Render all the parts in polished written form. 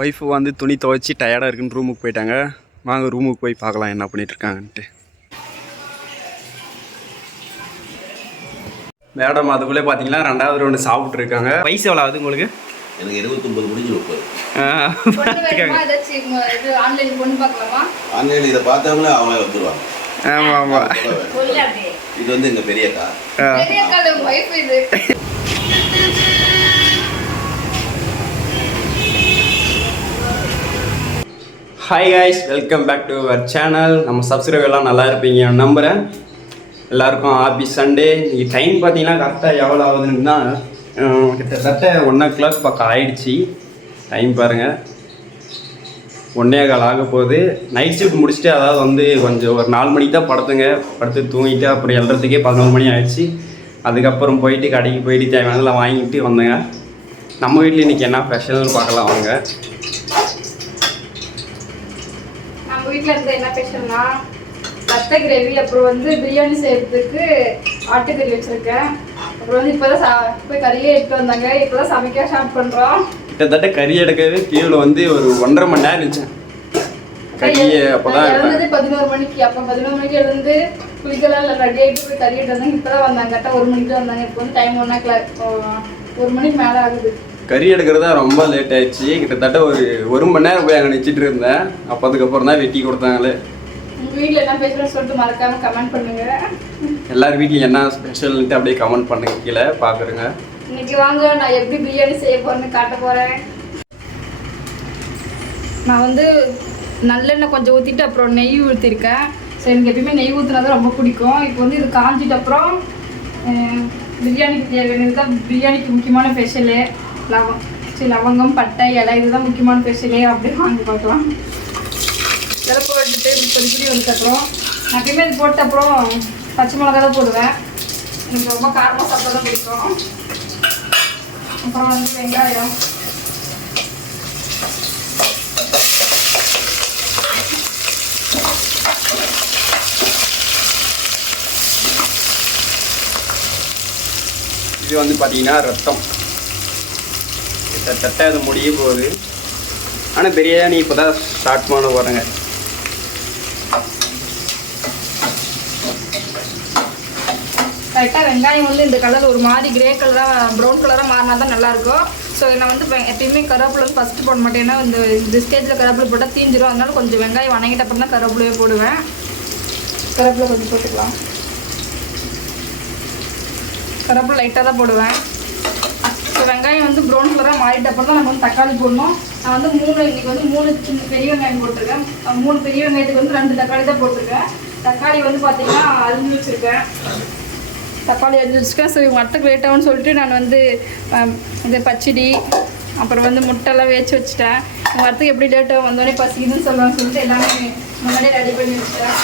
Wife வந்து துணி துவைச்சி டயர்டாக இருக்குன்னு ரூமுக்கு போயிட்டாங்க. வாங்க ரூமுக்கு போய் பார்க்கலாம் என்ன பண்ணிகிட்ருக்காங்கன்ட்டு. மேடம் அதுக்குள்ளே பார்த்தீங்கன்னா 2வது ரவுண்டு சாப்பிட்ருக்காங்க. வயசு எவ்வளோ ஆகுது உங்களுக்கு? எனக்கு 29 முடிஞ்சு 30. ஆன்லைன் இதை பார்த்தவங்களே அவங்களே வந்துடுவாங்க. ஆமாம் ஆமாம். இது வந்து எங்கள் பெரியக்கா. Hi guys, welcome back to our channel. நம்ம சப்ஸ்கிரைபர்லாம் நல்லா இருப்பீங்க நம்புகிறேன். எல்லாருக்கும் ஹாப்பி சண்டே. இன்றைக்கி டைம் பார்த்தீங்கன்னா கரெக்டாக எவ்வளோ ஆகுதுன்னா கிட்டத்தட்ட 1 o'clock பக்கம் ஆயிடுச்சு. டைம் பாருங்கள், 1:15 ஆக போகுது. நைட் ஷிஃப்ட் முடிச்சுட்டு அதாவது வந்து கொஞ்சம் ஒரு 4 மணிக்கு தான் படுத்து தூங்கிட்டு அப்புறம் எழுறதுக்கே 11 மணி ஆயிடுச்சு. அதுக்கப்புறம் போயிட்டு கடைக்கு போயிட்டு தேவையானதெல்லாம் வாங்கிட்டு வந்தேங்க. நம்ம வீட்டில் இன்றைக்கி என்ன ஸ்பெஷல்னு பார்க்கலாம் வாங்க. வீட்டில் இருந்து என்ன ஸ்பெஷல்னா ரத்த கிரேவி, அப்புறம் வந்து பிரியாணி செய்யறதுக்கு ஆட்டுக்கறி வச்சுருக்கேன். அப்புறம் வந்து இப்போ தான் போய் கறியே எடுத்து வந்தாங்க. இப்போ தான் சமைக்க ஸ்டார்ட் பண்ணுறோம். கிட்டத்தட்ட கறி எடுக்கவே கீழே வந்து ஒரு 1.5 மணி நேரம் இருந்துச்சேன். கறியை அப்போ தான் எழுந்தது 11 மணிக்கு. அப்போ 11 மணிக்கு எழுந்து குளிக்கலாம் இல்லை ரெடி ஆகிட்டு போய் கறி எடுத்து வந்தாங்க. இப்போ தான் வந்தாங்க, கரெக்டாக 1 மணிக்கு தான் வந்தாங்க. இப்போ வந்து டைம் 1 o'clock, 1 மணிக்கு மேலே ஆகுது. கறி எடுக்கிறதா ரொம்ப லேட் ஆயிடுச்சு. கிட்டத்தட்ட ஒரு 1 மணி நேரம் போய் அங்கே நினச்சிட்டு இருந்தேன். அப்போ அதுக்கப்புறம் தான் வெட்டி கொடுத்தாங்களே. உங்கள் வீட்டில் என்ன ஸ்பெஷல்னு சொல்லிட்டு மறக்காமல் கமெண்ட் பண்ணுங்கள். எல்லார் வீட்லையும் என்ன ஸ்பெஷல்ன்ட்டு அப்படியே கமெண்ட் பண்ணுங்க கீழே பார்க்குறேங்க. இன்னைக்கு வாங்க, நான் எப்படி பிரியாணி செய்ய போகிறேன்னு காட்ட போகிறேன். நான் வந்து நல்லெண்ணெய் கொஞ்சம் ஊற்றிட்டு அப்புறம் நெய் ஊற்றிருக்கேன். ஸோ எனக்கு எப்பயுமே நெய் ஊற்றினா தான் ரொம்ப பிடிக்கும். இப்போ வந்து இது காஞ்சிட்டு அப்புறம் பிரியாணிக்கு தேவையானது தான் பிரியாணிக்கு முக்கியமான ஸ்பெஷலு லவங்கம், பட்டை, இலை, இதுதான் முக்கியமான ஸ்பெஷலே. அப்படியே வாங்கி பார்க்கலாம். இதெல்லாம் போட்டுட்டு பொடி வந்ததுக்கப்புறம் நான் எப்பயுமே இது போட்ட அப்புறம் பச்சை மிளகா தான் போடுவேன். எனக்கு ரொம்ப காரமாக சாப்பிட தான் பிடிக்கும். அப்புறம் வந்து வெங்காயம், இது வந்து பார்த்தீங்கன்னா ரத்தம். கிட்டத்தட்ட அது முடிய போகுது. ஆனால் பிரியாணி இப்போ தான் ஸ்டார்ட் பண்ண போகிறேங்க. கரெக்டாக வெங்காயம் வந்து இந்த கலர் ஒரு மாதிரி கிரே கலராக ப்ரௌன் கலராக மாறினா தான் நல்லாயிருக்கும். ஸோ நான் வந்து எப்பயுமே கருவேப்பிலை வந்து ஃபஸ்ட்டு போட மாட்டேன். ஏன்னா இந்த ஸ்டேஜில் கருவேப்பிலை போட்டால் தீஞ்சிரும். அதனால கொஞ்சம் வெங்காயம் வணங்கிட்ட அப்புறம் தான் கருவேப்பிலையே போடுவேன். கருவேப்பிலை கொஞ்சம் போட்டுக்கலாம். கருவேப்பிலை லைட்டாக தான் போடுவேன். ஸோ வெங்காயம் வந்து ப்ரௌன் கலராக மாறிட்ட அப்புறம் தான் நம்ம வந்து தக்காளி போடணும். நான் வந்து இன்றைக்கி வந்து 3 சின்ன பெரிய வெங்காயம் போட்டிருக்கேன். 3 பெரிய வெங்காயத்துக்கு வந்து 2 தக்காளி தான் போட்டிருக்கேன். தக்காளி வந்து பார்த்தீங்கன்னா அரிஞ்சு வச்சுருக்கேன். தக்காளி அரிஞ்சு வச்சுருக்கேன். ஸோ இவங்க அத்தைக்கு லேட் ஆகும்னு சொல்லிட்டு நான் வந்து இந்த பச்சடி அப்புறம் வந்து முட்டைலாம் வேச்சு வச்சுட்டேன். உங்கள் அத்தைக்கு எப்படி லேட் ஆகும், வந்தோடனே பசிக்குதுன்னு சொல்லுவான்னு சொல்லிட்டு எல்லாமே முன்னாடியே ரெடி பண்ணி வச்சுட்டேன்.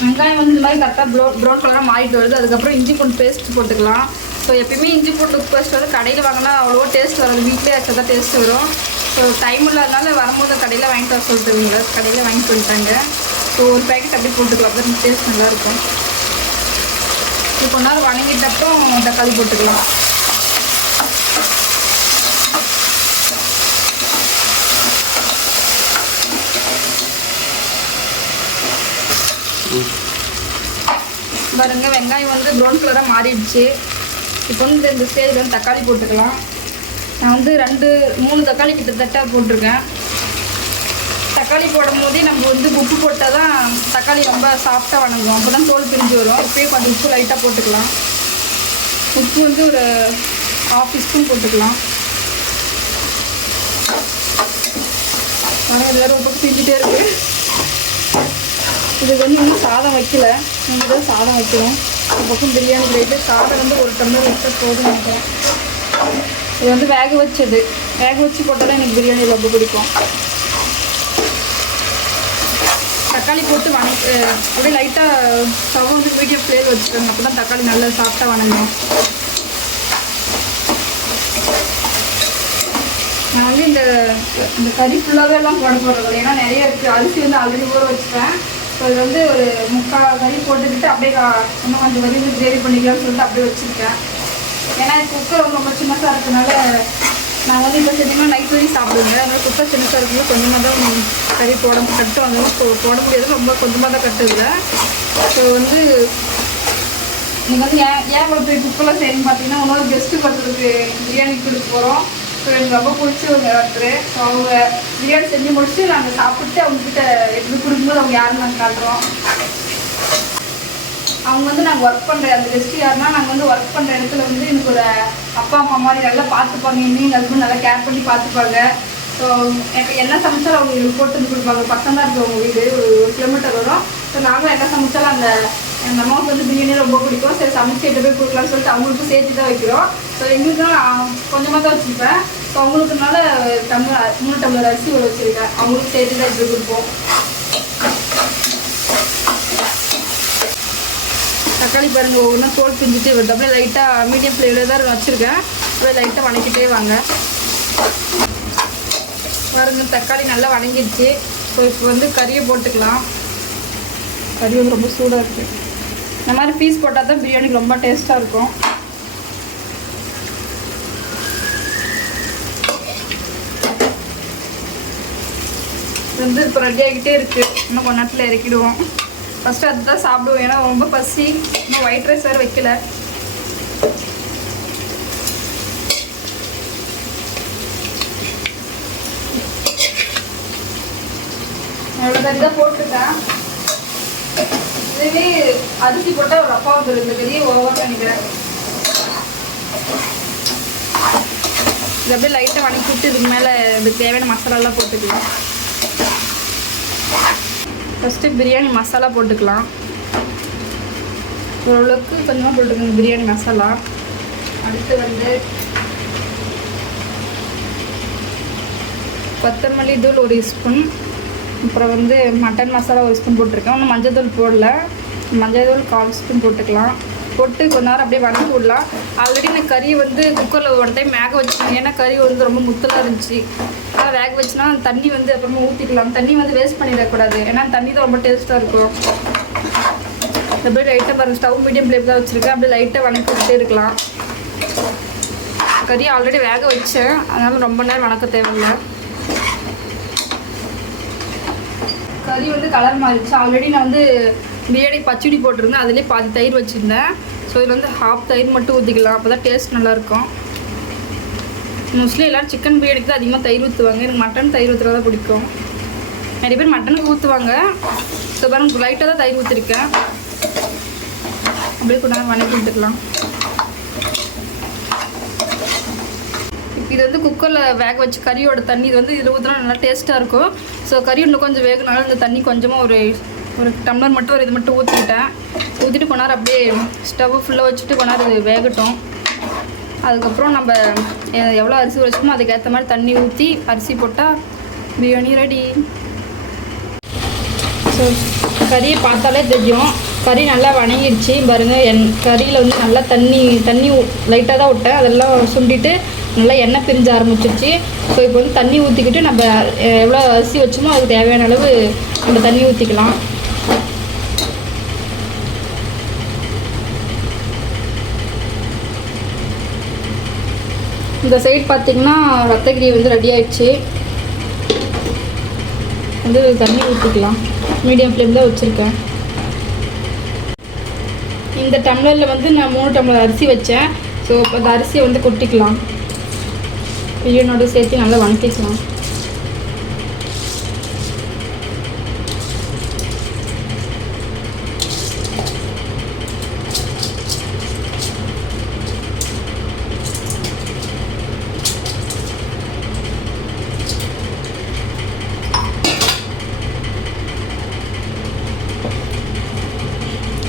வெங்காயம் வந்து இந்த மாதிரி கரெக்டாக ப்ரௌன் கலராக மாறிட்டு வருது. அதுக்கப்புறம் இஞ்சி பூண்டு பேஸ்ட் போட்டுக்கலாம். ஸோ எப்பயுமே இஞ்சி பூண்டு பேஸ்ட் வந்து கடையில் வாங்கினா அவ்வளோவா டேஸ்ட் வராது. வீட்டிலே ஆக்சுவலாக தான் டேஸ்ட் வரும். ஸோ டைம் இல்லாதனால வரும்போது கடையில் வாங்கிட்டு வர சொல்லிட்டுருவீங்க. கடையில் வாங்கிட்டு வந்துட்டாங்க. ஸோ ஒரு பேக்கெட் அப்படி போட்டுக்கலாம். அப்போ டேஸ்ட் நல்லாயிருக்கும். இப்போ கொஞ்ச நேரம் வணங்கிட்டப்புறம் தக்காளி போட்டுக்கலாம். பாருங்க, வெங்காயம் வந்து ப்ரௌன் கலராக மாறிடுச்சு. இப்போ வந்து இந்த ஸ்டேஜில் வந்து தக்காளி போட்டுக்கலாம். நான் வந்து 3 தக்காளி கிட்டத்தட்ட போட்டிருக்கேன். தக்காளி போடும் போதே நம்ம வந்து உப்பு போட்டால் தான் தக்காளி ரொம்ப சாஃப்டாக வணங்கும். அப்போ தான் தோல் பிரிஞ்சு வரும். இப்போயே கொஞ்சம் உப்பு லைட்டாக போட்டுக்கலாம். உப்பு வந்து ஒரு 1/2 டீஸ்பூன் போட்டுக்கலாம். ஆனால் இது வேறு ஒரு பக்கம் பிரிஞ்சுட்டே இருக்குது. இதுக்கு வந்து இன்னும் சாதம் வைக்கல. நீங்கள் தான் சாதம் வைக்கணும். ஒரு பக்கம் பிரியாணி கிரேட்டு சாதம் வந்து 1 டம்ளர் வச்சா போதும் நினைக்கிறேன். இது வந்து வேக வச்சு போட்டால் தான் எனக்கு பிரியாணி ரொம்ப பிடிக்கும். தக்காளி போட்டு அப்படியே லைட்டாக ஸ்டவ் வந்து மீடியம் ஃப்ளேமில் வச்சுக்கோங்க. அப்போ தான் தக்காளி நல்லா சாஃப்டாக வணங்கும். நான் வந்து இந்த கறி ஃபுல்லாகவே எல்லாம் போட போடுறது. ஏன்னா நிறைய இருக்குது. அரிசி வந்து ஆல்ரெடி ஊற வச்சுட்டேன். ஸோ இது வந்து ஒரு 3/4 கறி போட்டுக்கிட்டு அப்படியே இன்னும் கொஞ்சம் கறி வந்து கிரேவி பண்ணிக்கலாம்னு சொல்லிட்டு அப்படியே வச்சுருக்கேன். ஏன்னா குக்கர் வந்து ரொம்ப சின்னதாக இருக்கனால நான் வந்து இப்போ செஞ்சிங்கன்னா நைட் வரைக்கும் சாப்பிடுங்க. அதனால் குக்கர் சின்னதாக இருக்கும்போது கொஞ்சமாக தான் கறி கட்டும். அதனால போட முடியாது, ரொம்ப கொஞ்சமாக தான் கட்டுதில்ல. ஸோ வந்து நீங்கள் வந்து ஏன் இவ்வளோ பெரிய குக்கரில் செய்யணும்னு பார்த்தீங்கன்னா இன்னொரு கெஸ்ட்டு பண்ணுறதுக்கு பிரியாணி கொடுக்க போகிறோம். ஸோ எனக்கு ரொம்ப பிடிச்சவங்க ஒருத்தர். ஸோ அவங்க பிரியாணி செஞ்சு முடிச்சு நாங்கள் சாப்பிட்டு அவங்கக்கிட்ட எப்படி கொடுக்கும்போது அவங்க யாருன்னு நாங்கள் காட்டுறோம். அவங்க வந்து நாங்கள் ஒர்க் பண்ணுற அந்த கெஸ்ட்டு யாருன்னா நாங்கள் வந்து ஒர்க் பண்ணுற இடத்துல வந்து எனக்கு ஒரு அப்பா அம்மா மாதிரி நல்லா பார்த்துப்பாங்க. எங்கள் ஹஸ்பண்ட் நல்லா கேர் பண்ணி பார்த்துப்பாங்க. ஸோ எனக்கு என்ன சமைச்சாலும் அவங்க எங்களுக்கு போட்டு வந்து கொடுப்பாங்க. பக்கம் தான் இருக்குது அவங்க வீடு, ஒரு கிலோமீட்டர் வரும். ஸோ நாங்களும் என்ன சமைச்சாலும் அந்த அம்மாவுக்கு வந்து பிரியாணி ரொம்ப பிடிக்கும். சரி சமைச்சு எட்டு போய் கொடுக்கலான்னு சொல்லிட்டு அவங்களுக்கும் சேர்த்து தான் வைக்கிறோம். ஸோ எங்களுக்கு தான் கொஞ்சமாக தான் வச்சுருப்பேன். ஸோ அவங்களுக்குனால 3 டம்ளர் அரிசி ஒரு வச்சுருக்கேன். அவங்களுக்கு சேர்த்து தான் இப்படி கொடுப்போம். தக்காளி பாருங்கள் ஒவ்வொன்றா தோல் பிஞ்சிட்டு வருது. அப்படியே லைட்டாக மீடியம் ஃப்ளேமில் தான் வச்சுருக்கேன். அப்படியே லைட்டாக வணக்கிட்டே வாங்க. பாருங்க தக்காளி நல்லா வணங்கிடுச்சு. ஸோ இப்போ வந்து கறியை போட்டுக்கலாம். கறி வந்து ரொம்ப சூடாக இருக்குது. இந்த மாதிரி பீஸ் போட்டால் தான் பிரியாணிக்கு ரொம்ப டேஸ்ட்டாக இருக்கும். வந்து இப்போ ரெடி ஆகிட்டே இருக்குது. இன்னும் கொஞ்ச நேரத்தில் இறக்கிடுவோம். ஃபஸ்ட்டு அதுதான் சாப்பிடுவோம், ஏன்னா ரொம்ப பசி. இன்னும் ஒயிட் ரைஸ் வேறு வைக்கல. அவ்வளோ கறி தான் போட்டுருக்கேன். இதுவே அரிசி போட்டால் ஒரு அப்பா வந்து இந்த கறியை ஓவர் பண்ணிக்கிறேன். இது அப்படியே லைட்டாக வணக்கி விட்டு இதுக்கு மேலே இதுக்கு தேவையான மசாலாலாம் போட்டுக்கலாம். ஃபஸ்ட்டு பிரியாணி மசாலா போட்டுக்கலாம். ஓரளவுக்கு கொஞ்சமாக போட்டுக்கோங்க பிரியாணி மசாலா. அடுத்து வந்து கொத்தமல்லி தூள் 1 ஸ்பூன். அப்புறம் வந்து மட்டன் மசாலா 1 ஸ்பூன் போட்டிருக்கேன். ஒன்றும் மஞ்சள் தூள் போடல. மஞ்சள் தூள் 1/4 ஸ்பூன் போட்டுக்கலாம். போட்டு கொஞ்ச நேரம் அப்படியே வதக்கி விடலாம். ஆல்ரெடி நான் கறியை வந்து குக்கரில் ஒரு டைம் வேக வச்சுக்கணும். ஏன்னா கறி வந்து ரொம்ப முத்தலாக இருந்துச்சு. ஆனால் வேக வச்சுனா தண்ணி வந்து அப்புறமா ஊற்றிக்கலாம். தண்ணி வந்து வேஸ்ட் பண்ணிடக்கூடாது, ஏன்னா தண்ணி தான் ரொம்ப டேஸ்ட்டாக இருக்கும். அப்படியே லைட்டாக பாருங்கள், ஸ்டவ் மீடியம் ஃப்ளேம் தான் வச்சுருக்கேன். அப்படியே லைட்டாக வணக்கி விட்டே இருக்கலாம். கறி ஆல்ரெடி வேக வச்சேன், அதனால் ரொம்ப நேரம் வணக்க தேவையில்லை. கறி வந்து கலர் மாறிடுச்சு. ஆல்ரெடி நான் வந்து பிரியாணி பச்சடி போட்டிருந்தேன், அதிலே பாதி தயிர் வச்சுருந்தேன். ஸோ இதில் வந்து ½ தயிர் மட்டும் ஊற்றிக்கலாம். அப்போ தான் டேஸ்ட் நல்லாயிருக்கும். மோஸ்ட்லி எல்லோரும் சிக்கன் பிரியாணிக்கு தான் அதிகமாக தயிர் ஊற்றுவாங்க. எனக்கு மட்டன் தயிர் ஊற்றுறதா பிடிக்கும். நிறைய பேர் மட்டனுக்கு ஊற்றுவாங்க. ஸோ பாருங்க லைட்டாக தான் தயிர் ஊற்றிருக்கேன். அப்படியே கொஞ்ச நேரம் வணக்கி விட்டுக்கலாம். இது வந்து குக்கரில் வேக வச்சு கறியோட தண்ணி இது வந்து இதில் ஊற்றினா நல்லா டேஸ்ட்டாக இருக்கும். ஸோ கறி இன்னும் கொஞ்சம் வேகனால இந்த தண்ணி கொஞ்சமாக ஒரு டம்ளர் மட்டும் இது மட்டும் ஊற்றிக்கிட்டேன். ஊற்றிட்டு கொஞ்ச நேரம் அப்படியே ஸ்டவ் ஃபுல்லாக வச்சுட்டு கொஞ்ச நேரம் இது வேகட்டும். அதுக்கப்புறம் நம்ம எவ்வளோ அரிசி வச்சுக்கோமோ அதுக்கேற்ற மாதிரி தண்ணி ஊற்றி அரிசி போட்டால் பிரியாணி ரெடி. ஸோ கறியை பார்த்தாலே தெரியும், கறி நல்லா வணங்கிடுச்சு பாருங்கள். கறியில் வந்து நல்லா தண்ணி லைட்டாக தான் விட்டேன், அதெல்லாம் சுண்டிட்டு நல்லா எண்ணெய் பிரிஞ்ச ஆரம்பிச்சிருச்சு. ஸோ இப்போ வந்து தண்ணி ஊற்றிக்கிட்டு நம்ம எவ்வளோ அரிசி வச்சோமோ அதுக்கு தேவையான அளவு நம்ம தண்ணி ஊற்றிக்கலாம். இந்த சைடு பார்த்திங்கன்னா ரத்தகிரி வந்து ரெடி ஆகிடுச்சு. வந்து தண்ணி ஊற்றிக்கலாம். மீடியம் ஃப்ளேமில் வச்சுருக்கேன். இந்த டம்ளரில் வந்து நான் 3 டம்ளர் அரிசி வச்சேன். ஸோ இப்போ அந்த அரிசியை வந்து கொட்டிக்கலாம். பிரியாணியோட சேர்த்து நல்லா வணக்கிக்கலாம்.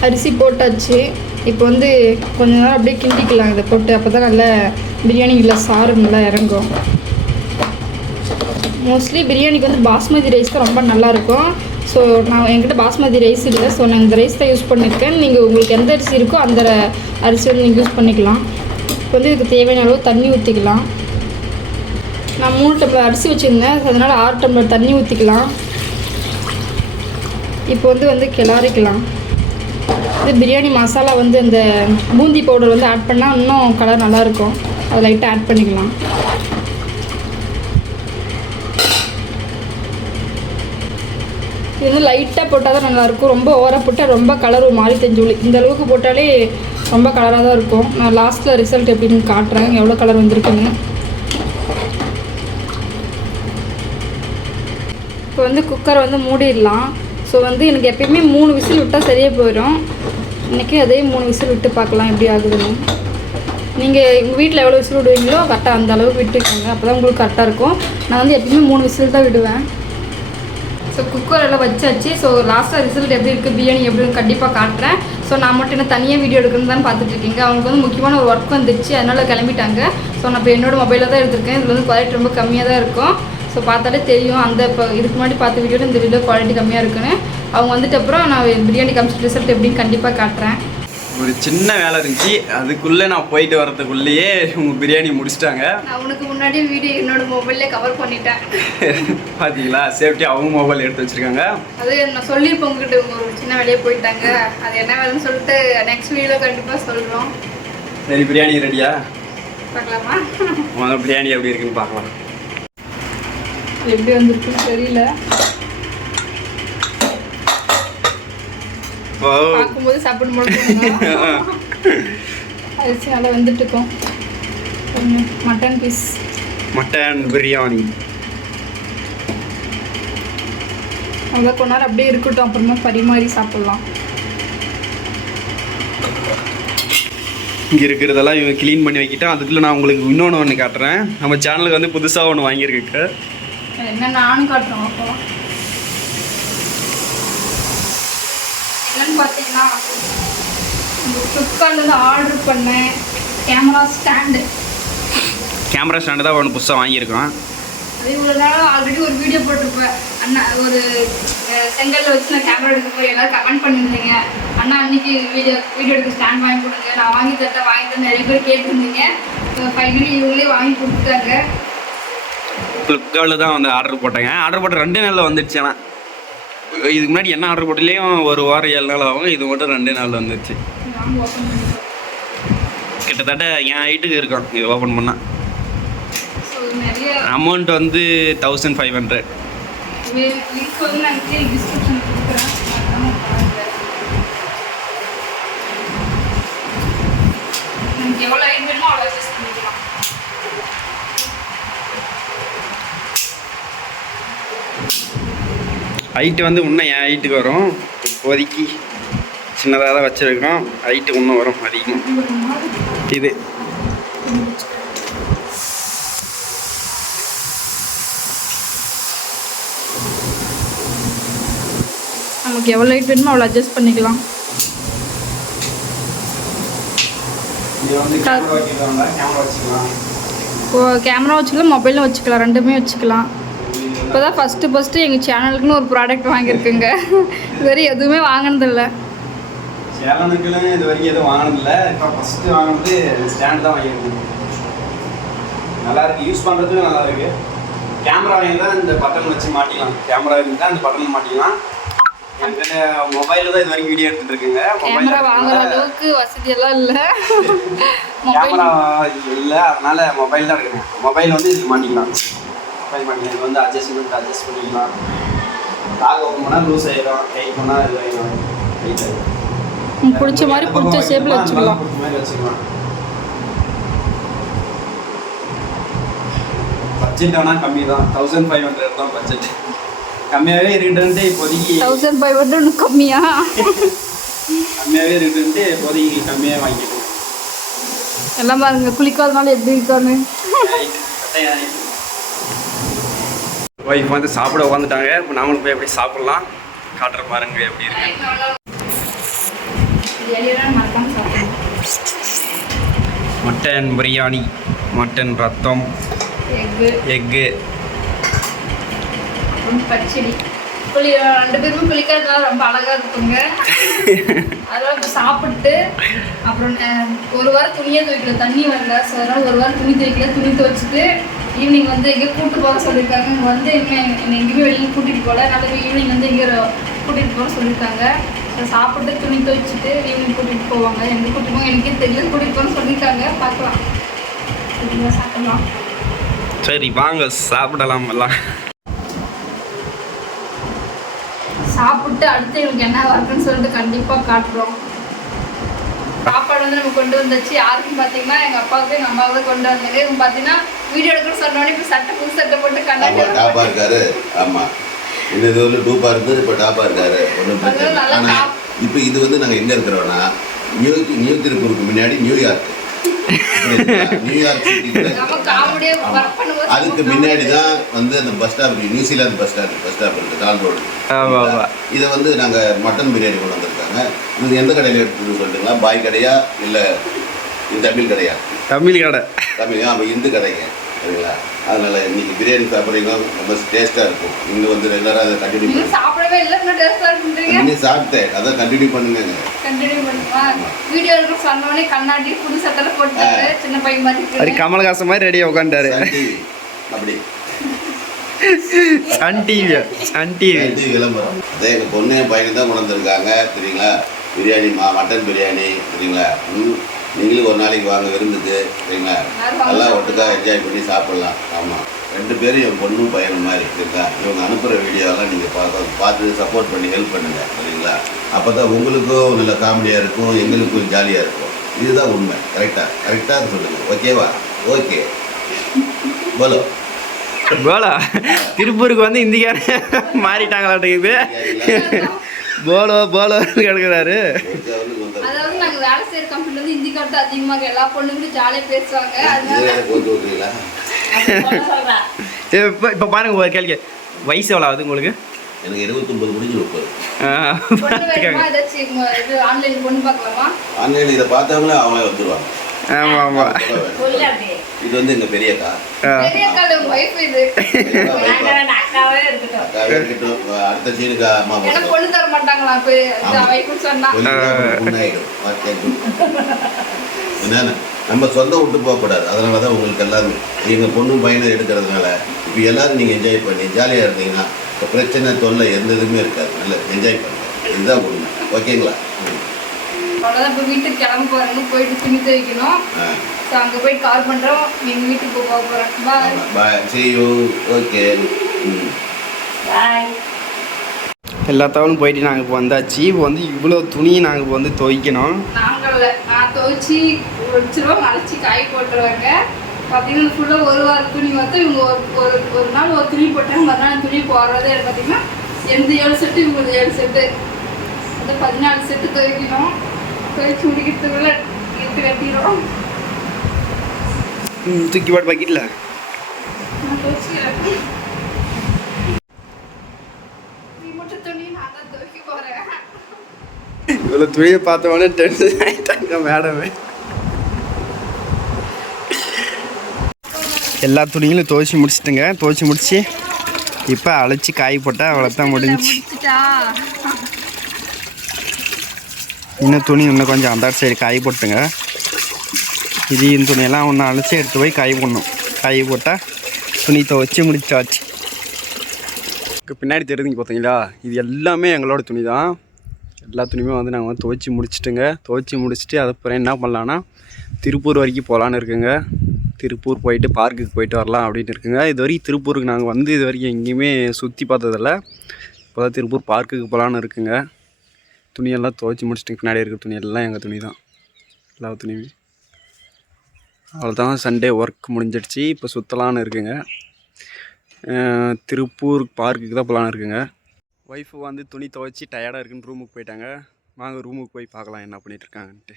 அரிசி போட்டாச்சு. இப்போ வந்து கொஞ்ச நேரம் அப்படியே கிண்டிக்கலாம் இதை போட்டு. அப்போ தான் நல்லா பிரியாணியில் சாறு நல்லா இறங்கும். மோஸ்ட்லி பிரியாணிக்கு வந்து பாஸ்மதி ரைஸ் தான் ரொம்ப நல்லாயிருக்கும். ஸோ நான் என்கிட்ட பாஸ்மதி ரைஸ் இல்லை, ஸோ நான் இந்த ரைஸ் தான் யூஸ் பண்ணியிருக்கேன். நீங்கள் உங்களுக்கு எந்த அரிசி இருக்கோ அந்த அரிசி வந்து நீங்கள் யூஸ் பண்ணிக்கலாம். இப்போ வந்து இதுக்கு தேவையான அளவு தண்ணி ஊற்றிக்கலாம். நான் 3 டம்ளர் அரிசி வச்சுருந்தேன், அதனால் 6 டம்ளர் தண்ணி ஊற்றிக்கலாம். இப்போ வந்து கிளறிக்கலாம். இது பிரியாணி மசாலா வந்து இந்த பூந்தி பவுடர் வந்து ஆட் பண்ணால் இன்னும் கலர் நல்லாயிருக்கும். அதை லைட்டாக ஆட் பண்ணிக்கலாம். இது வந்து லைட்டாக போட்டால் தான் நல்லாயிருக்கும். ரொம்ப ஓவராக போட்டால் ரொம்ப கலர் ஒரு மாதிரி தெரிஞ்சு. இந்த அளவுக்கு போட்டாலே ரொம்ப கலராக தான் இருக்கும். நான் லாஸ்ட்டில் ரிசல்ட் எப்படின்னு காட்டுறேன், எவ்வளோ கலர் வந்திருக்குன்னு. இப்போ வந்து குக்கரை வந்து மூடிடலாம். ஸோ வந்து எனக்கு எப்பயுமே 3 விசில் விட்டால் சரியாக போயிடும். இன்றைக்கி அதே 3 விசில் விட்டு பார்க்கலாம் எப்படி ஆகுதுன்னு. நீங்கள் உங்கள் வீட்டில் எவ்வளோ விசில் விடுவீங்களோ கரெக்டாக அந்த அளவுக்கு விட்டுக்கோங்க. அப்போ தான் உங்களுக்கு கரெக்டாக இருக்கும். நான் வந்து எப்பயுமே 3 விசில் தான் விடுவேன். ஸோ குக்கர் எல்லாம் வச்சாச்சு. ஸோ லாஸ்ட்டாக ரிசல்ட் எப்படி இருக்குது, பிரியாணி எப்படின்னு கண்டிப்பாக காட்டுறேன். ஸோ நான் மட்டும் என்ன தனியாக வீடியோ எடுக்கணும்னு தான் பார்த்துட்ருக்கீங்க. அவங்களுக்கு வந்து முக்கியமான ஒரு ஒர்க் வந்துடுச்சு, அதனால் கிளம்பிட்டாங்க. ஸோ நான் இப்போ என்னோடய மொபைலில் தான் எடுத்திருக்கேன். இதில் வந்து குவாலிட்டி ரொம்ப கம்மியாக தான் இருக்கும். ஸோ பார்த்தாலே தெரியும் அந்த இப்போ இதுக்கு முன்னாடி பார்த்த வீடியோவில் இந்த வீடியோ குவாலிட்டி கம்மியாக இருக்குன்னு. அவங்க வந்துட்டு அப்புறம் நான் பிரியாணி காமிச்சிட்டு ரிசல்ட் எப்படின்னு கண்டிப்பாக காட்டுறேன். ஒரு சின்ன வேலை இருந்துச்சு, அதுக்குள்ளே நான் போயிட்டு வரதுக்குள்ளேயே உங்கள் பிரியாணி முடிச்சிட்டாங்க. நான் உனக்கு முன்னாடி வீடியோ என்னோட மொபைல்லே கவர் பண்ணிட்டேன். பார்த்தீங்களா, சேஃப்டி அவங்க மொபைல் எடுத்து வச்சுருக்காங்க. அது நான் சொல்லியிருப்பேன் உங்ககிட்ட, ஒரு சின்ன வேலையே போயிட்டாங்க. அது என்ன வேலைன்னு சொல்லிட்டு நெக்ஸ்ட் வீடியோவில் கண்டிப்பாக சொல்கிறோம். சரி, பிரியாணி ரெடியா? பார்க்கலாமா? உங்கள் பிரியாணி எப்படி இருக்குன்னு பார்க்கலாம். எப்படி வந்துருக்குன்னு தெரியல, பார்க்கும்போது சாப்பிட முடியும். அரிசி நல்லா வந்துட்டு இருக்கோம். மட்டன் பீஸ், மட்டன் பிரியாணி அவ்வளோ கொஞ்ச நேரம் அப்படியே இருக்கட்டும், அப்புறமா பரிமாறி சாப்பிட்லாம். இங்கே இருக்கிறதெல்லாம் இவங்க க்ளீன் பண்ணி வைக்கிட்டா. அதுக்குள்ளே நான் உங்களுக்கு இன்னொன்று ஒன்று காட்டுறேன். நம்ம சேனலுக்கு வந்து புதுசாக ஒன்று வாங்கியிருக்கு. என்ன நானும் காட்டுறோம். அப்போ என்னன்னு பார்த்தீங்கன்னா, ஃப்ளிப்கார்ட்லேருந்து ஆர்டர் பண்ணேன் கேமரா ஸ்டாண்டு. கேமரா ஸ்டாண்டு தான் ஒன்று புதுசாக வாங்கியிருக்கோம். அது இவ்வளோ நாள் ஆல்ரெடி ஒரு வீடியோ போட்டிருப்பேன். அண்ணா ஒரு செங்கல்ல வச்சு நான் கேமரா எடுக்க போய் எல்லோரும் கமெண்ட் பண்ணியிருந்தீங்க, அண்ணா அன்றைக்கி வீடியோ எடுக்க ஸ்டாண்ட் வாங்கி கொடுங்க, நான் வாங்கி தரேன் நிறைய பேர் கேட்டிருந்தீங்க. ஃபைனலி இவங்களே வாங்கி கொடுத்துட்டாங்க. ஃப்ளிப்கார்ட்டில் தான் வந்து ஆர்டர் போட்டேங்க. ஆர்டர் போட்ட 2 நாளில் வந்துடுச்சு. ஆனால் இதுக்கு முன்னாடி என்ன ஆர்டர் போட்டலையும் 1 வாரம் 7 நாள் ஆகும். இது மட்டும் 2 நாளில் வந்துடுச்சு. கிட்டத்தட்ட என் ஹைட்டுக்கு இருக்கும் இது ஓப்பன் பண்ணால். அமௌண்ட் வந்து 1500. எவ்வளோ ஹைட் வேணுமோ அவ்வளோ அட்ஜஸ்ட் பண்ணிக்கலாம். ஹைட்டு வந்து இன்னும் என் ஹைட்டுக்கு வரும். இப்போதைக்கு சின்னதாக தான் வச்சுருக்கோம். ஹைட்டு இன்னும் வரும் அதிகமாக. இது நமக்கு எவ்வளோ ஹைட் வேணுமோ அவ்வளோ அட்ஜஸ்ட் பண்ணிக்கலாம். கேமரா வச்சுக்கலாம், மொபைலும் வச்சுக்கலாம், ரெண்டுமே வச்சுக்கலாம். இப்போ தான் ஃபஸ்ட்டு எங்கள் சேனலுக்குன்னு ஒரு ப்ராடக்ட் வாங்கியிருக்குங்க. இதுவரை எதுவுமே வாங்கினதில்லை. சேனலுக்குன்னு இது வரைக்கும் எதுவும் வாங்கினதில்லை. இப்போ ஃபஸ்ட்டு வாங்கினது ஸ்டாண்ட் தான் வாங்கியிருக்கேன். நல்லாயிருக்கு, யூஸ் பண்ணுறதுக்கு நல்லாயிருக்கு. கேமரா வாங்கியிருந்தால் இந்த பட்டன் வச்சு மாட்டிக்கலாம். கேமரா இருந்தால் அந்த பட்டன் மாட்டிக்கலாம். மொபைலில் தான் இது வரைக்கும் வீடியோ எடுத்துகிட்டு இருக்குங்க. கேமரா வாங்குற அளவுக்கு வசதியெல்லாம் இல்லை. கேமரா இல்லை, அதனால் மொபைல் தான் எடுக்கிறேன். மொபைல் வந்து இதுக்கு மாட்டிக்கலாம். மொபைல் மாட்டிக்கலாம். இது வந்து அட்ஜஸ்ட் பண்ணிக்கலாம். லாக் ஓப்பன் பண்ணால் லூஸ் ஆகிடும், டைட் பண்ணால் இது ஆகிடும். டைட் ஆகிடும். பிடிச்ச மாதிரி பிடிச்ச ஷேப்பில் வச்சுக்கலாம். பட்ஜெட் ஆனால் கம்மி தான். 1500 தான் பட்ஜெட். கம்மியாகவே இருக்குன்ட்டு இப்போதைக்கு 1500 கம்மியா? கம்மியாகவே இருக்குன்ட்டு இப்போதைக்கு கம்மியாக வாங்கிக்கணும். எல்லாம் பாருங்க குளிக்காதனால எப்படி இருக்கான்னு. ஒய்ஃப் வந்து சாப்பிட உட்காந்துட்டாங்க. இப்போ நாமளும் போய் எப்படி சாப்பிட்லாம் காட்டுற பாருங்க எப்படி இருக்கு. மட்டன் பிரியாணி, மட்டன் ரத்தம், எக்கு, பச்சடி. 2 பேருமே குளிக்கிறதுனால ரொம்ப அழகா இருக்குங்க. அதெல்லாம் இப்போ சாப்பிட்டு அப்புறம் 1 வாரம் துணியே துவைக்கல, தண்ணி வரல. ஸோ அதனால் 1 வாரம் துணி துவைக்கல. துணி துவைச்சிட்டு ஈவினிங் வந்து எங்கேயோ கூப்பிட்டு போக சொல்லியிருக்காங்க. இங்கே வந்து என்ன எங்கேயுமே வெளியில் கூட்டிகிட்டு போகல. அதனால ஈவினிங் வந்து எங்கேயோ கூட்டிகிட்டு போக சொல்லியிருக்காங்க. ஸோ சாப்பிட்டு துணி துவைச்சிட்டு ஈவினிங் கூட்டிகிட்டு போவாங்க. எங்கே கூட்டிகிட்டு போவாங்க எனக்கே தெரியல, கூட்டிகிட்டு போகணும்னு சொல்லியிருக்காங்க. பார்க்கலாம், சரிங்களா? சாப்பிடலாம். சரி வாங்க சாப்பிடலாம் எல்லாம். சாப்பிட்டு அடுத்து இவங்களுக்கு என்ன இருக்குன்னு சொல்லிட்டு கண்டிப்பாக காட்டுறோம். சாப்பாடு வந்து நம்ம கொண்டு வந்தாச்சு. யாருக்கும் பார்த்தீங்கன்னா எங்கள் அப்பாவுக்கு எங்கள் அம்மாவுக்கு கொண்டு வந்தாங்க. இவங்க பார்த்தீங்கன்னா வீடியோ எடுக்கிற சொன்னோடனே இப்போ சட்டை புது சட்டை போட்டு கண்ணாடி டாப்பா இருக்காரு. ஆமாம், இந்த இது வந்து டூப்பா இருந்தது, இப்போ டாப்பா இருக்காரு. ஒன்றும் பிரச்சனை. ஆனால் இப்போ இது வந்து நாங்கள் எங்கே இருக்கிறோன்னா நியூ திருப்பூருக்கு முன்னாடி நியூயார்க் அதுக்கு முன்னாடி தான் வந்து அந்த bus stop, New Zealand bus stop இருக்குது, டால் ரோடு. இதை வந்து நாங்கள் மட்டன் பிரியாணி கொண்டு வந்திருக்காங்க. இது எந்த கடையில் எடுத்துன்னு சொல்லிட்டுங்களா? பாய் கடையா இல்லை தமிழ் கடையா? தமிழ் கடை. ஆமாம், இந்து கடைங்க, சரிங்களா? அதனால இன்னைக்கு பிரியாணி சாப்பிட்றீங்க, ரொம்ப டேஸ்ட்டாக இருக்கும். இங்கே வந்து ரெகுலராக அதை கண்டினியூ பண்ணி சாப்பிடவே இல்லை, இன்னும் டேஸ்ட்டாக இருக்குன்றீங்க. இன்னும் சாப்பிட்டேன், அதான் கண்டினியூ பண்ணுங்க. கண்டினியூ பண்ணுவா. வீடியோ எடுக்கிற சொன்னோடனே கண்ணாடி புது சட்டை போட்டாரு, சின்ன பையன் மாதிரி கமலஹாசன் மாதிரி ரெடியாக உட்காந்துட்டாரு. அப்படி சன் டிவி விளம்பரம். அதே எங்கள் பொண்ணு பையனை தான் கொண்டு வந்திருக்காங்க, சரிங்களா? பிரியாணி, மட்டன் பிரியாணி, சரிங்களா? நீங்களும் ஒரு நாளைக்கு வாங்க விருந்துக்கு, சரிங்களா? எல்லாம் ஒட்டுக்காக என்ஜாய் பண்ணி சாப்பிட்லாம். ஆமாம், 2 பேரும் என் பொண்ணும் பையனும் மாதிரி இருக்கா. இவங்க அனுப்புகிற வீடியோலாம் நீங்கள் பார்த்து சப்போர்ட் பண்ணி ஹெல்ப் பண்ணுங்கள், சரிங்களா? அப்போ தான் உங்களுக்கும் நல்ல காமெடியாக இருக்கும், எங்களுக்கும் ஜாலியாக இருக்கும். இதுதான் உண்மை. கரெக்டாக சொல்லுங்கள். ஓகேவா? ஓகே. போலோ திருப்பூருக்கு வந்து இந்திக்காரன் மாறிட்டாங்களாட்டுக்குது. போலோன்னு கிடக்குறாரு. அதாவது நாங்க வேலை செய்யற கம்பெனில வந்து ஹிந்தி காட்டு அதிகமாக எல்லா பொண்ணுங்களும் ஜாலியா பேசுவாங்க. இப்ப பாருங்க ஒரு கேள்வி, வயசு எவ்வளவு ஆகுது உங்களுக்கு? எனக்கு 29 முடிஞ்சு 30. ஆன்லைன் பொண்ணு பார்க்கலாமா? ஆன்லைன் இதை பார்த்தவங்களே அவங்களே வந்துருவாங்க. ஆமா. இது வந்து எங்க பெரியக்கா. அடுத்த சீனுக்கு அம்மா பொண்ணு தர மாட்டாங்களா? என்னன்னா நம்ம சொந்தம் விட்டு போகக்கூடாது. அதனாலதான் உங்களுக்கு எல்லாருமே எங்க பொண்ணும் பையனும் எடுக்கிறதுனால இப்போ எல்லாரும் நீங்க என்ஜாய் பண்ணி ஜாலியா இருந்தீங்கன்னா இப்போ பிரச்சனை தொல்லை எந்த இதுவுமே இருக்காது. நல்லா என்ஜாய் பண்ணுங்க. இதுதான் உண்மை. ஓகேங்களா? அவ்வளோதான். இப்போ வீட்டுக்கு கிளம்ப போகிறாங்க, போயிட்டு துணி துவைக்கணும். ஸோ அங்கே போயிட்டு கால் பண்ணுறோம், எங்கள் வீட்டுக்கு போக போகிறேன். பாய் பாய், see you. ஓகே, பாய். எல்லா தவறும் போயிட்டு நாங்கள் இப்போ வந்தாச்சு. இப்போ வந்து இவ்வளோ துணியை நாங்கள் இப்போ வந்து துவைக்கணும். நான் துவைச்சி வச்சுருவோம், அரைச்சி காய் போட்டுருவாங்க. பார்த்தீங்கன்னா ஃபுல்லாக ஒரு வாரம் துணி வந்து இவங்க ஒரு நாள் ஒரு துணி போட்டாங்க, மறுநாள் துணி போடுறதே பார்த்தீங்கன்னா எந்த 7 செட்டு இவங்க 7 செட்டு, அது 14 செட்டு துவைக்கணும். துவைச்சி முடிக்கிறதுக்குள்ள எடுத்து கட்டிடுறோம். தூக்கி பாட்டு பாக்கிட்டல நான் துவைச்சிக்கிறேன். நீ மட்டும் துணி நான் தான் துவைக்க போகிறேன். இவ்வளோ துணியை பார்த்தவொடனே டென்ஷன் ஆகிட்டாங்க மேடமே. எல்லா துணிகளும் துவைச்சி முடிச்சிட்டுங்க. துவைச்சி முடிச்சு இப்போ அழைச்சி காய் போட்டால் அவ்வளோதான் முடிஞ்சிச்சு. இன்னும் துணி இன்னும் கொஞ்சம் அந்த சைடு காய் போட்டுங்க. இது இந்த துணியெல்லாம் ஒன்று அழைச்சி எடுத்து போய் காய் போடணும். காய் போட்டால் துணி துவைச்சி முடிச்சாச்சு. பின்னாடி தெரிஞ்சுங்க பார்த்தீங்களா, இது எல்லாமே எங்களோட துணி தான். எல்லா துணியுமே வந்து நாங்கள் வந்து துவைச்சி முடிச்சுட்டுங்க. துவைச்சி முடிச்சுட்டு அதுக்கப்புறம் என்ன பண்ணலான்னா திருப்பூர் வரைக்கும் போகலான்னு இருக்குங்க. திருப்பூர் போயிட்டு பார்க்குக்கு போயிட்டு வரலாம் அப்படின்னு இருக்குங்க. இது வரைக்கும் திருப்பூருக்கு நாங்கள் வந்து இது வரைக்கும் எங்கேயுமே சுற்றி பார்த்ததில்ல. இப்போ தான் திருப்பூர் பார்க்குக்கு போகலான்னு இருக்குங்க. துணியெல்லாம் துவைச்சி முடிச்சுட்டு பின்னாடி இருக்கிற துணியெல்லாம் எங்கள் துணி தான், எல்லா துணியுமே. அவ்வளோதான், சண்டே ஒர்க் முடிஞ்சிடுச்சு. இப்போ சுற்றலான்னு இருக்குங்க. திருப்பூர் பார்க்குக்கு தான் போகலான்னு இருக்குங்க. ஒய்ஃபு வந்து துணி துவைச்சி டயர்டாக இருக்குன்னு ரூமுக்கு போயிட்டாங்க. வாங்க ரூமுக்கு போய் பார்க்கலாம் என்ன பண்ணிகிட்ருக்காங்கன்ட்டு.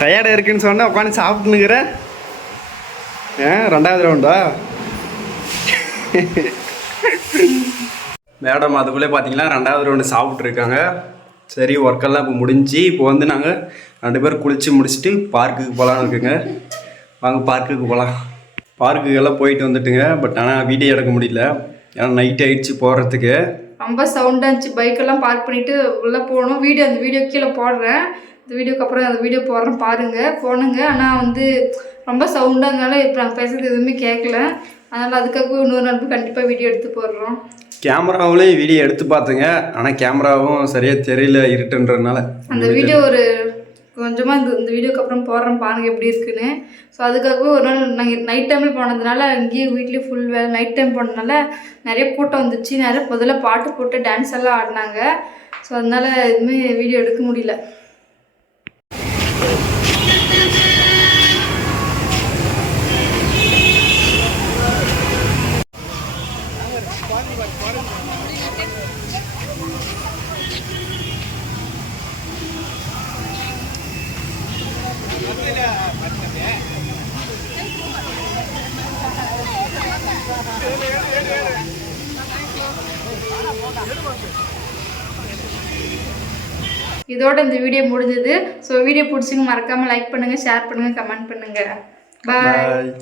டயர்டாக இருக்குன்னு சொன்னால் உட்காந்து சாப்பிட்டுனுங்கிற. 2வது ரவுண்டா மேடம்? அதுக்குள்ளே பார்த்தீங்கன்னா 2வது ரவுண்டு சாப்பிட்ருக்காங்க. சரி, ஒர்க்கெல்லாம் இப்போ முடிஞ்சு இப்போ வந்து நாங்கள் 2 பேரும் குளித்து முடிச்சுட்டு பார்க்குக்கு போகலான்னு இருக்குங்க. வாங்க பார்க்குக்கு போகலாம். பார்க்குக்கெல்லாம் போயிட்டு வந்துட்டுங்க. பட் ஆனால் வீடியோ எடுக்க முடியல, ஏன்னா நைட் ஆகிடுச்சு போகிறதுக்கு. ரொம்ப சவுண்டாக இருந்துச்சு. பைக்கெல்லாம் பார்க் பண்ணிவிட்டு உள்ளே போகணும். அந்த வீடியோ கீழே போடுறேன். இந்த வீடியோக்கு அப்புறம் அந்த வீடியோ போடுறேன் போனுங்க. ஆனால் வந்து ரொம்ப சவுண்டாக இருந்தாலும் இப்போ நாங்கள் பேசுகிறது எதுவுமே கேட்கல. அதனால் அதுக்காக இன்னொரு நாள் கண்டிப்பாக வீடியோ எடுத்து போடுறோம். கேமராவிலேயும் வீடியோ எடுத்து பார்த்துங்க, ஆனால் கேமராவும் சரியாக தெரியல இருட்டுன்றதுனால. அந்த வீடியோ ஒரு கொஞ்சமாக இந்த வீடியோக்கு அப்புறம் போடுறோம் பாருங்கள் எப்படி இருக்குன்னு. ஸோ அதுக்காகவே ஒரு நாள் நாங்கள் நைட் டைமில் போனதுனால அங்கேயும் வீட்லேயும் ஃபுல் வேலை. நைட் டைம் போனதுனால நிறைய கூட்டம் வந்துச்சு. நிறைய முதல்ல பாட்டு போட்டு டான்ஸ் எல்லாம் ஆடினாங்க. ஸோ அதனால் எதுவுமே வீடியோ எடுக்க முடியல. இதோட இந்த வீடியோ முடிஞ்சது. ஸோ வீடியோ பிடிச்சிங்க மறக்காமல் லைக் பண்ணுங்கள், ஷேர் பண்ணுங்கள், கமெண்ட் பண்ணுங்கள். பாய்.